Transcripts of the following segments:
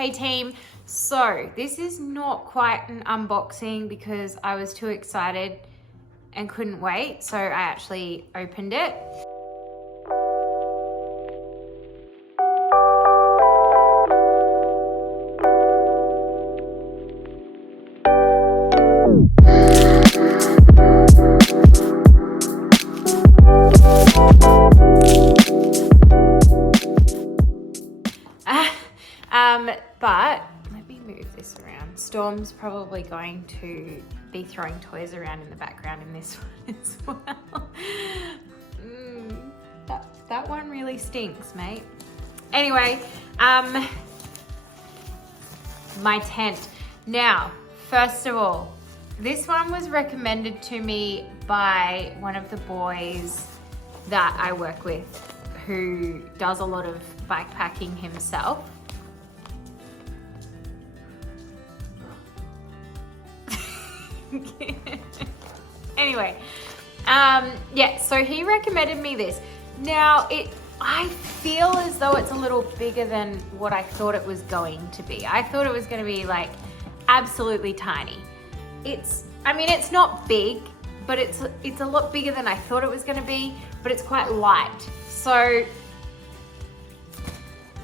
Hey team, so this is not quite an unboxing because I was too excited and couldn't wait, so I actually opened it. But let me move this around. Storm's probably going to be throwing toys around in the background in this one as well. That one really stinks, mate. Anyway, my tent. Now, first of all, this one was recommended to me by one of the boys that I work with who does a lot of bike packing himself. Anyway, yeah, so he recommended me this. Now, I feel as though it's a little bigger than what I thought it was going to be. I thought it was going to be like absolutely tiny. I mean, it's not big, but it's a lot bigger than I thought it was going to be, but it's quite light. So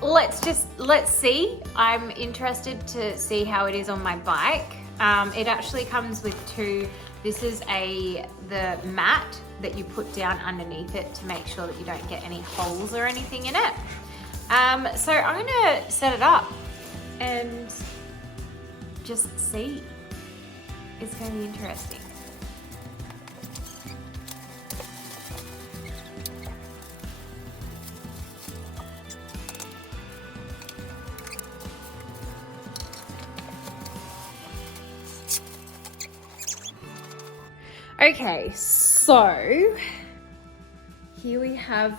let's see. I'm interested to see how it is on my bike. It actually comes with two. This is the mat that you put down underneath it to make sure that you don't get any holes or anything in it. So I'm gonna set it up and just see. It's gonna be interesting. Okay, so here we have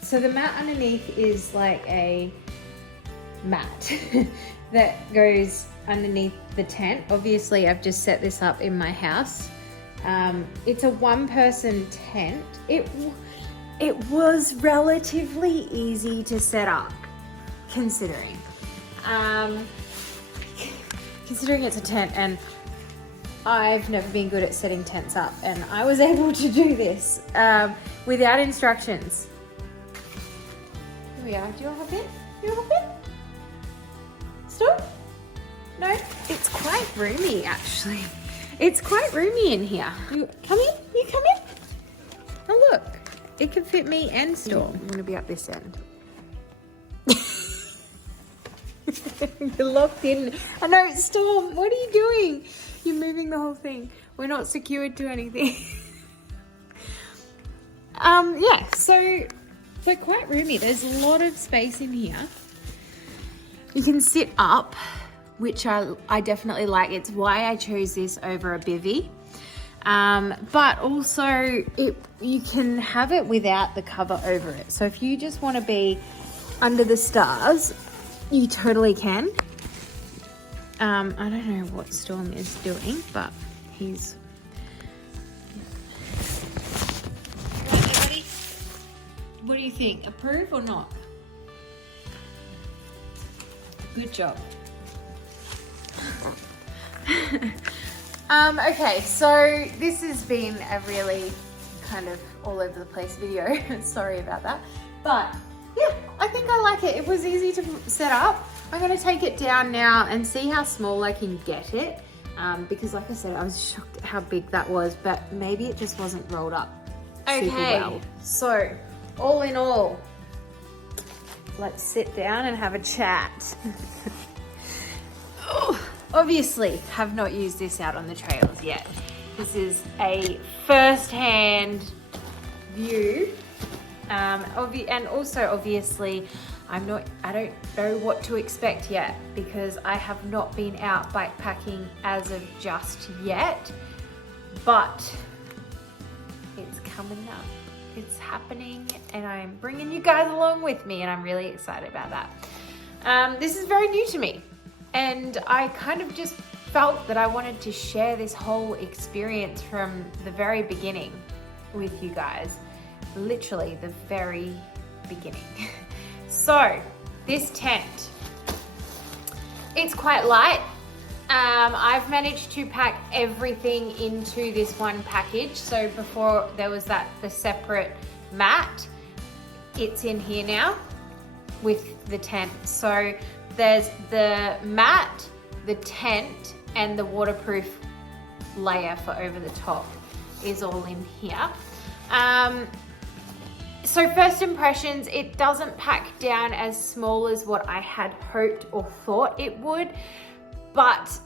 so the mat underneath is like a mat that goes underneath the tent. Obviously, I've just set this up in my house. It's a one-person tent. It was relatively easy to set up, considering it's a tent, and I've never been good at setting tents up, and I was able to do this without instructions. Here we are. Do you want to hop in? Do you want to hop in? Stop? No? It's quite roomy, actually. It's quite roomy in here. You come in? You come in? Oh, look. It can fit me and Storm. I'm going to be up this end. You're locked in. I know, Storm. What are you doing? You're moving the whole thing. We're not secured to anything. Yeah, so quite roomy. There's a lot of space in here. You can sit up, which I definitely like. It's why I chose this over a bivvy. But also you can have it without the cover over it. So if you just want to be under the stars, you totally can. I don't know what Storm is doing, but he's... Right, everybody? What do you think? Approve or not? Good job. Okay, so this has been a really kind of all over the place video. Sorry about that. But yeah, I think I like it. It was easy to set up. I'm going to take it down now and see how small I can get it, because like I said, I was shocked at how big that was, but maybe it just wasn't rolled up super well. So all in all, let's sit down and have a chat. Obviously have not used this out on the trails yet. This is a first-hand view, and also obviously I don't know what to expect yet, because I have not been out bike packing as of just yet, but it's coming up, it's happening, and I'm bringing you guys along with me, and I'm really excited about that. This is very new to me, and I kind of just felt that I wanted to share this whole experience from the very beginning with you guys, literally the very beginning. So this tent It's quite light. I've managed to pack everything into this one package. So before there was the separate mat, it's in here now with the tent. So there's the mat, the tent, and the waterproof layer for over the top is all in here. So first impressions, it doesn't pack down as small as what I had hoped or thought it would, but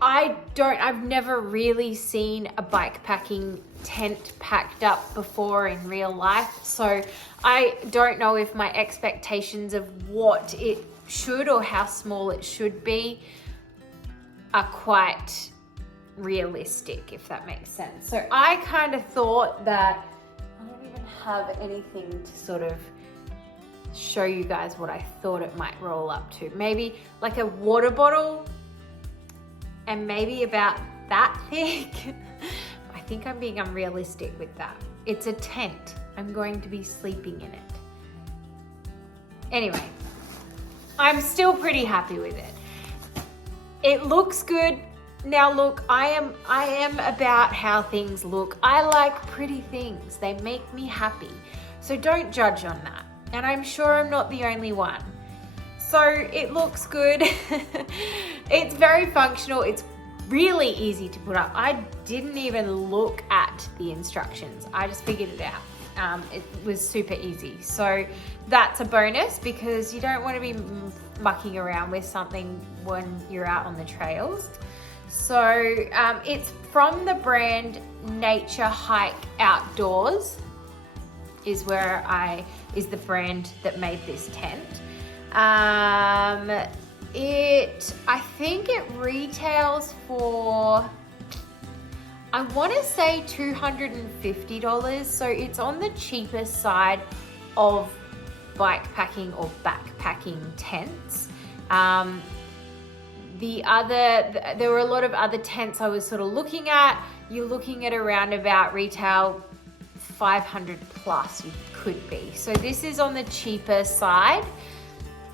I've never really seen a bike packing tent packed up before in real life. So I don't know if my expectations of what it should or how small it should be are quite realistic, if that makes sense. So I kind of thought that I don't even have anything to sort of show you guys what I thought it might roll up to. Maybe like a water bottle and maybe about that thick. I think I'm being unrealistic with that. It's a tent. I'm going to be sleeping in it. Anyway, I'm still pretty happy with it. It looks good. Now look, I am about how things look. I like pretty things. They make me happy. So don't judge on that. And I'm sure I'm not the only one. So it looks good. It's very functional. It's really easy to put up. I didn't even look at the instructions. I just figured it out. It was super easy. So that's a bonus because you don't want to be mucking around with something when you're out on the trails. So it's from the brand Nature Hike Outdoors is the brand that made this tent. I think it retails for, I want to say $250. So it's on the cheapest side of bike packing or backpacking tents. There were a lot of other tents I was sort of looking at. You're looking at around about retail 500 plus you could be. So this is on the cheaper side.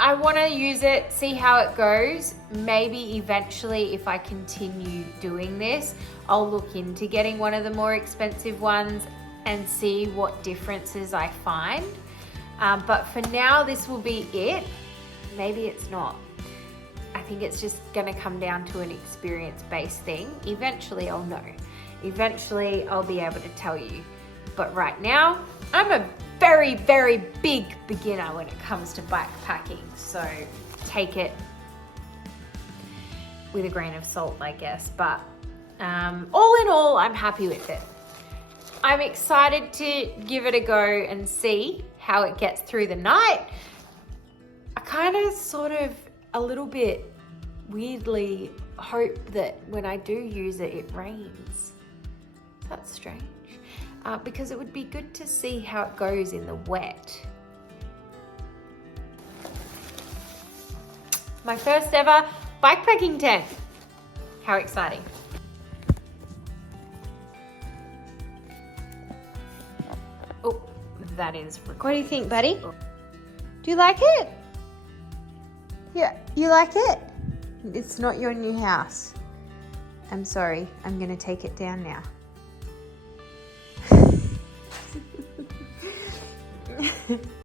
I want to use it, see how it goes. Maybe eventually if I continue doing this, I'll look into getting one of the more expensive ones and see what differences I find. But for now, this will be it. Maybe it's not. I think it's just going to come down to an experience-based thing. Eventually I'll know. Eventually I'll be able to tell you. But right now, I'm a very, very big beginner when it comes to bike packing. So take it with a grain of salt, I guess. But all in all, I'm happy with it. I'm excited to give it a go and see how it gets through the night. I kind of sort of a little bit weirdly hope that when I do use it, it rains. That's strange. Because it would be good to see how it goes in the wet. My first ever bikepacking tent. How exciting. Oh, that is recording. What do you think, buddy? Do you like it? Yeah, you like it? It's not your new house. I'm sorry, I'm gonna take it down now.